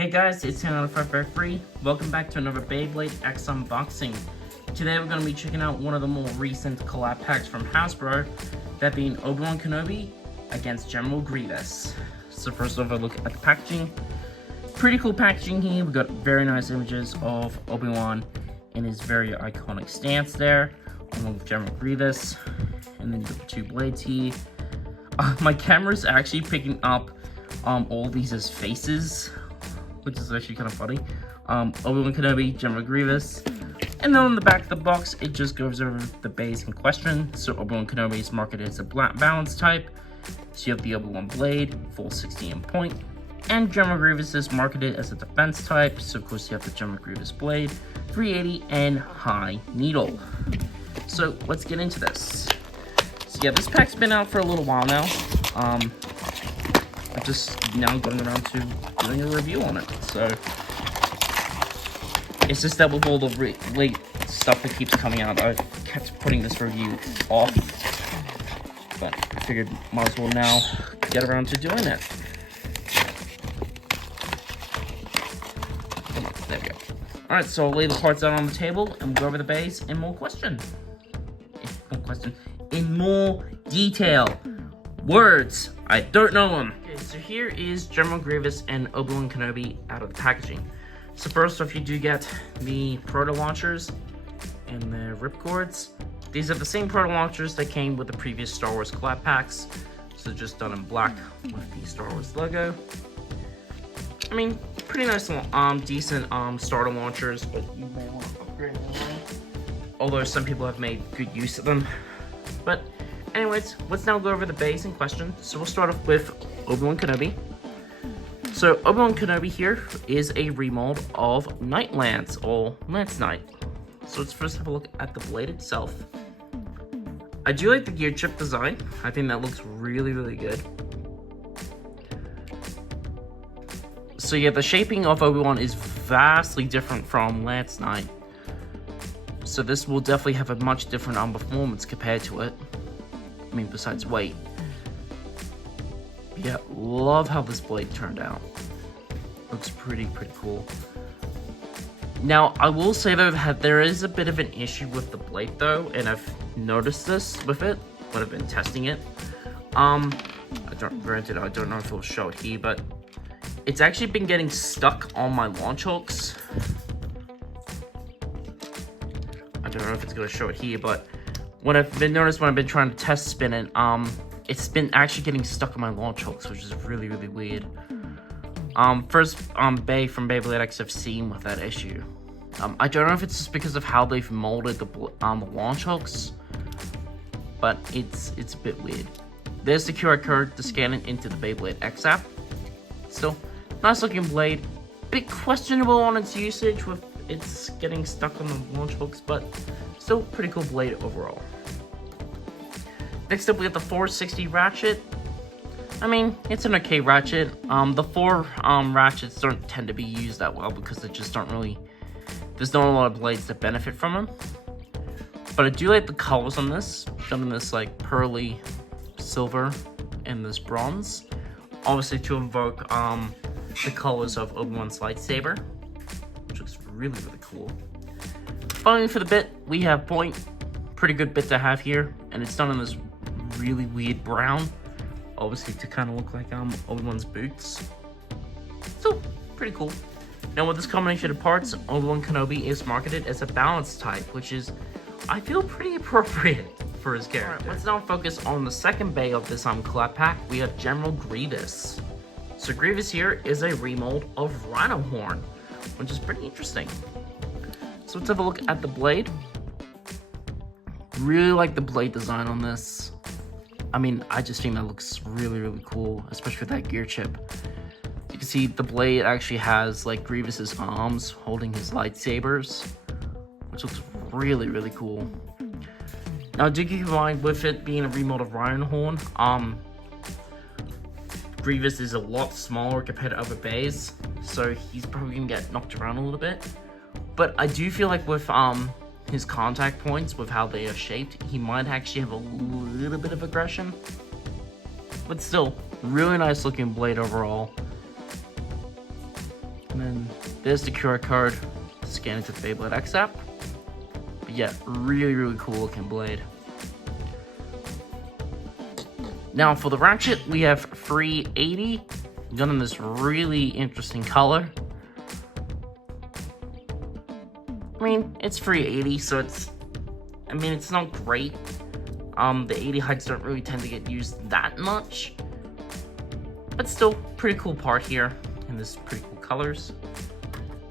Hey guys, it's Free. Welcome back to another Beyblade X unboxing. Today we're going to be checking out one of the more recent collab packs from Hasbro, that being Obi Wan Kenobi against General Grievous. So first off, a look at the packaging. Pretty cool packaging here. We got very nice images of Obi Wan in his very iconic stance there, along with General Grievous. And then you got the two blades here. My camera's actually picking up all these as faces, which is actually kind of funny. Obi-Wan Kenobi, General Grievous. And then on the back of the box, it just goes over the base in question. So Obi-Wan Kenobi is marketed as a balance type. So you have the Obi-Wan blade, full 16 point. And General Grievous is marketed as a defense type. So of course you have the General Grievous blade, 380 and high needle. So let's get into this. So yeah, this pack's been out for a little while now. I'm just now going around to doing a review on it. So it's just that with all the late stuff that keeps coming out, I've kept putting this review off. But I figured might as well now get around to doing it. Come on, there we go. Alright, so I'll lay the parts out on the table and we'll go over the base in more in more detail. Words, I don't know them. Okay, so here is General Grievous and Obi-Wan Kenobi out of the packaging. So first off, you do get the proto launchers and the ripcords. These are the same proto launchers that came with the previous Star Wars collab packs. So just done in black with the Star Wars logo. I mean, pretty nice, decent starter launchers, but you may want to upgrade them. Although some people have made good use of them. But anyways, let's now go over the base in question. So we'll start off with Obi-Wan Kenobi. So Obi-Wan Kenobi here is a remold of Knight Lance, or Lance Knight. So let's first have a look at the blade itself. I do like the gear chip design. I think that looks really, really good. So yeah, the shaping of Obi-Wan is vastly different from Lance Knight. So this will definitely have a much different performance compared to it. I mean, besides weight. Yeah, love how this blade turned out. Looks pretty cool. Now, I will say though that there is a bit of an issue with the blade though, and I've noticed this with it when I've been testing it. Granted, I don't know if it'll show it here, but it's actually been getting stuck on my launch hooks. I don't know if it's gonna show it here, but what I've been noticed when I've been trying to test spin it, it's been actually getting stuck on my launch hooks, which is really weird. First Bay from Beyblade X I've seen with that issue. I don't know if it's just because of how they've molded the launch hooks, but it's a bit weird. There's the QR code to scan it into the Beyblade X app. Still, nice looking blade. Bit questionable on its usage with it's getting stuck on the launch hooks, but still pretty cool blade overall. Next up, we have the 460 ratchet. I mean, it's an okay ratchet. The 4 ratchets don't tend to be used that well because they just don't really, there's not a lot of blades that benefit from them. But I do like the colors on this, done in this like pearly silver and this bronze. Obviously to invoke the colors of Obi-Wan's lightsaber, which looks really cool. Finally, for the bit, we have point. Pretty good bit to have here, and it's done in this really weird brown, obviously to kind of look like Obi-Wan's boots. So pretty cool. Now with this combination of parts, Obi-Wan Kenobi is marketed as a balance type, which is, I feel, pretty appropriate for his character. Alright, let's now focus on the second bay of this collab pack. We have General Grievous. So Grievous here is a remold of Rhino Horn, which is pretty interesting. So let's have a look at the blade. Really like the blade design on this. I mean, I just think that looks really cool, especially with that gear chip. You can see the blade actually has like Grievous's arms holding his lightsabers, which looks really cool. Now, do keep in mind with it being a remold of Rhino Horn, Grievous is a lot smaller compared to other bays, so he's probably gonna get knocked around a little bit. But I do feel like with his contact points, with how they are shaped, he might actually have a little bit of aggression. But still, really nice looking blade overall. And then there's the QR code. Scan it to the Beyblade X app. But yeah, really cool looking blade. Now for the ratchet, we have 380, done in this really interesting color. I mean, it's 380, so it's not great. The 80 heights don't really tend to get used that much, but still, pretty cool part here, in this pretty cool colors.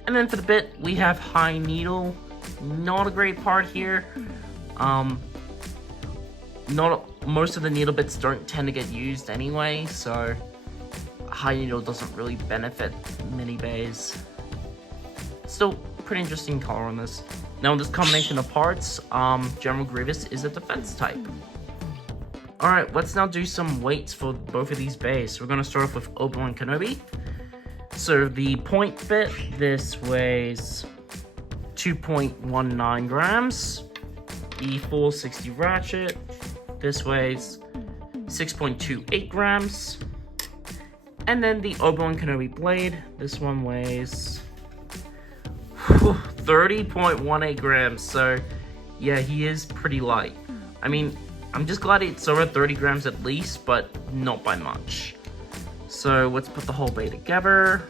And then for the bit, we have high needle, not a great part here. Most of the needle bits don't tend to get used anyway, so high needle doesn't really benefit mini bays. Still, pretty interesting color on this. Now, this combination of parts, General Grievous is a defense type. Alright, let's now do some weights for both of these bays. So we're going to start off with Obi Wan Kenobi. So the point bit, this weighs 2.19 grams. The 460 ratchet, this weighs 6.28 grams. And then the Obi Wan Kenobi blade, this one weighs 30.18 grams. So yeah, he is pretty light. I mean, I'm just glad it's over 30 grams at least, but not by much. So let's put the whole bay together.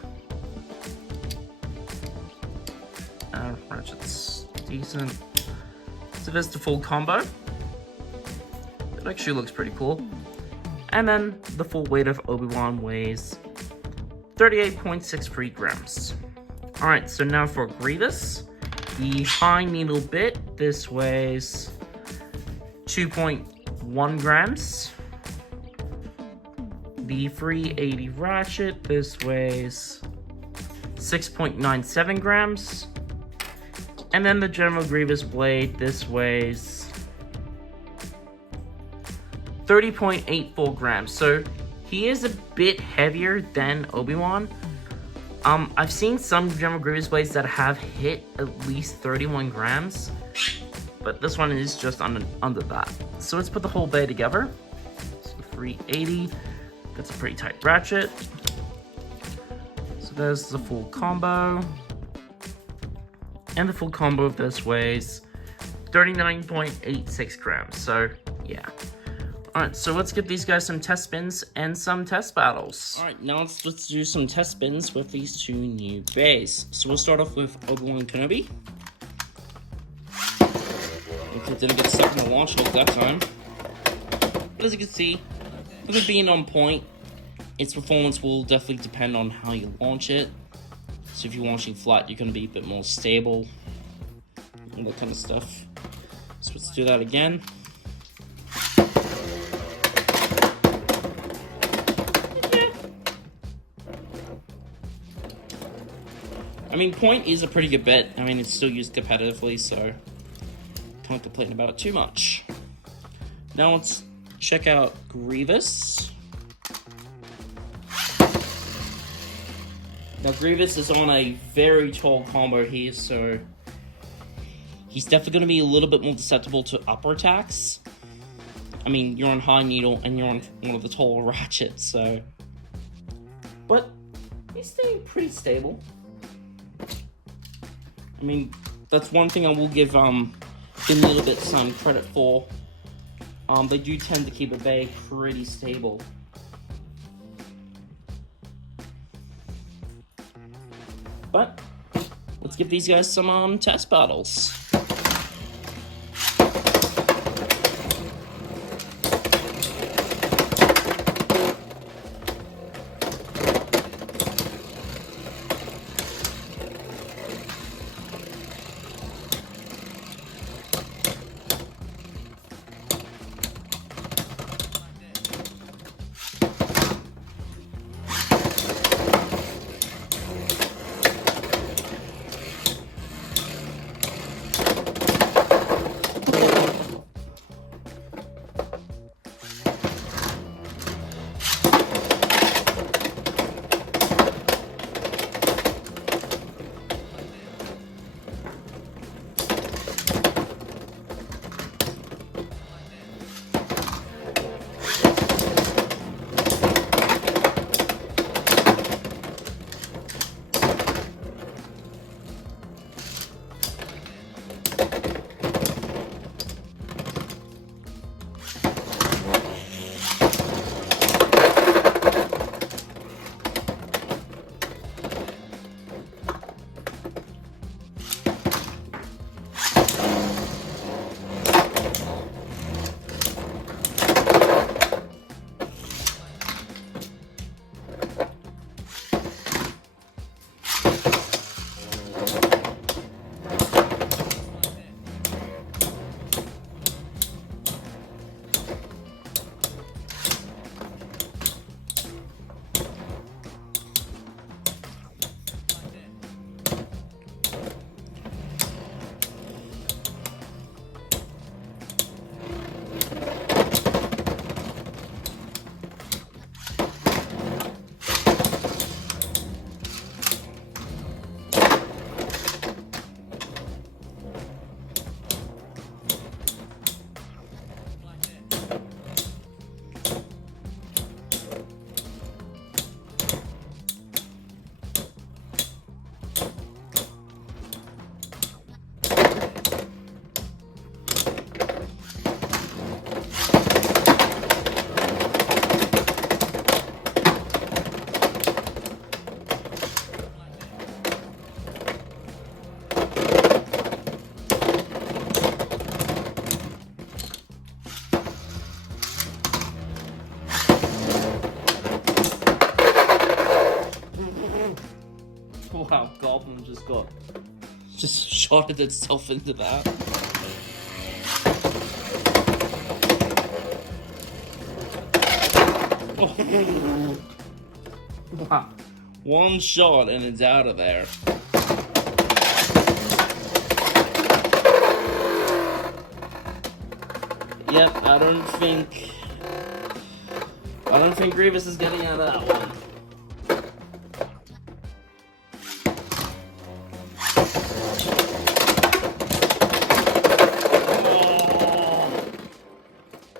Ratchet's decent. So there's the full combo. It actually looks pretty cool. And then the full weight of Obi-Wan weighs 38.63 grams. Alright, so now for Grievous. The high needle bit, this weighs 2.1 grams. The 380 ratchet, this weighs 6.97 grams. And then the General Grievous blade, this weighs 30.84 grams. So he is a bit heavier than Obi-Wan. I've seen some General Grievous blades that have hit at least 31 grams, but this one is just under that. So let's put the whole bay together. So 380, that's a pretty tight ratchet. So there's the full combo. And the full combo of this weighs 39.86 grams, so yeah. Alright, so let's give these guys some test spins and some test battles. Alright, now let's do some test spins with these two new bays. So we'll start off with Obi Wan Kenobi. Okay, didn't get stuck in the launch hook that time. But as you can see, with it being on point, its performance will definitely depend on how you launch it. So if you're launching flat, you're going to be a bit more stable, and that kind of stuff. So let's do that again. I mean, point is a pretty good bet. I mean, it's still used competitively, so can't complain about it too much. Now let's check out Grievous. Now, Grievous is on a very tall combo here, so he's definitely going to be a little bit more susceptible to upper attacks. I mean, you're on high needle and you're on one of the taller ratchets, so... But he's staying pretty stable. I mean, that's one thing I will give a little bit some credit for. They do tend to keep a bay pretty stable. But let's give these guys some test battles. Wow, Goblin just shotted itself into that. Wow. One shot and it's out of there. Yep, I don't think Grievous is getting out of that one.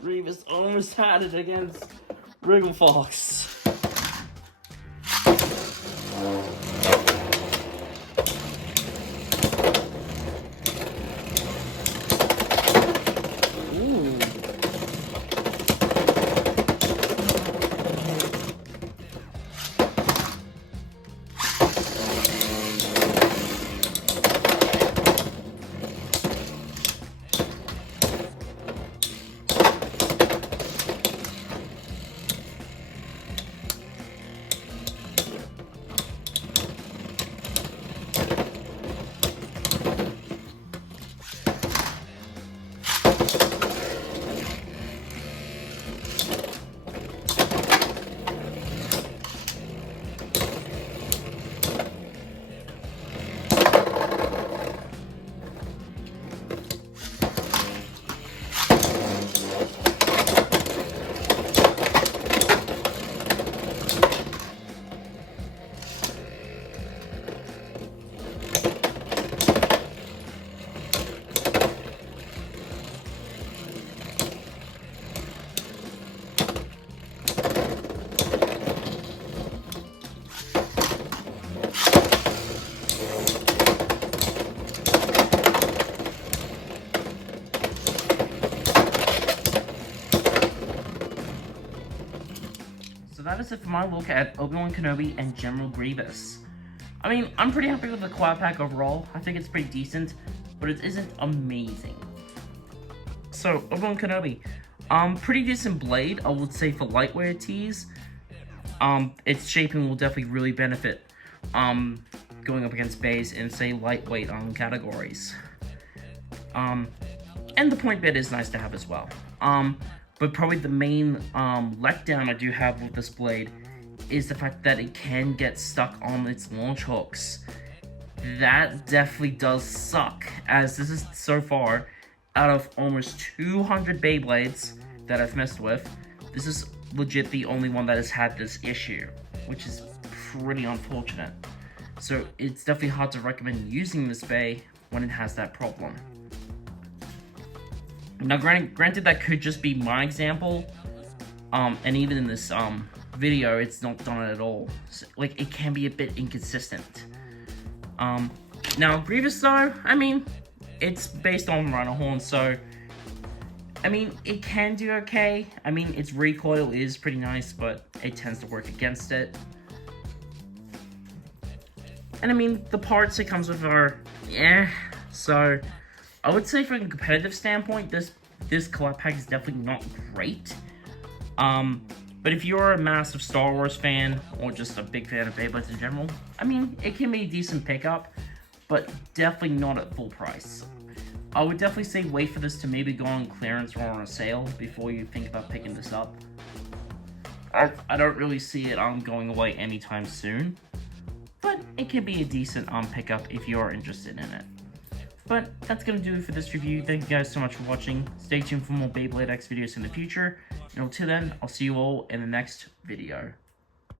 Grievous almost had it against Wriggle Fox. Ooh. So that is it for my look at Obi Wan Kenobi and General Grievous. I mean, I'm pretty happy with the collab pack overall. I think it's pretty decent, but it isn't amazing. So, Obi Wan Kenobi. Pretty decent blade, I would say, for lightweight tees. Its shaping will definitely really benefit going up against bays in, say, lightweight categories. And the point bit is nice to have as well. But probably the main letdown I do have with this blade is the fact that it can get stuck on its launch hooks. That definitely does suck, as this is so far, out of almost 200 Beyblades that I've messed with, this is legit the only one that has had this issue, which is pretty unfortunate. So it's definitely hard to recommend using this Bey when it has that problem. Now granted that could just be my example, and even in this video it's not done at all. So, like, it can be a bit inconsistent. Now Grievous though, I mean, it's based on Rhino Horn, so I mean, it can do okay. I mean, its recoil is pretty nice, but it tends to work against it. And I mean, the parts it comes with are, so I would say from a competitive standpoint, this collab pack is definitely not great. But if you're a massive Star Wars fan, or just a big fan of Beyblades in general, I mean, it can be a decent pickup, but definitely not at full price. I would definitely say wait for this to maybe go on clearance or on a sale before you think about picking this up. I don't really see it going away anytime soon, but it can be a decent pickup if you are interested in it. But that's going to do it for this review. Thank you guys so much for watching. Stay tuned for more Beyblade X videos in the future. And until then, I'll see you all in the next video.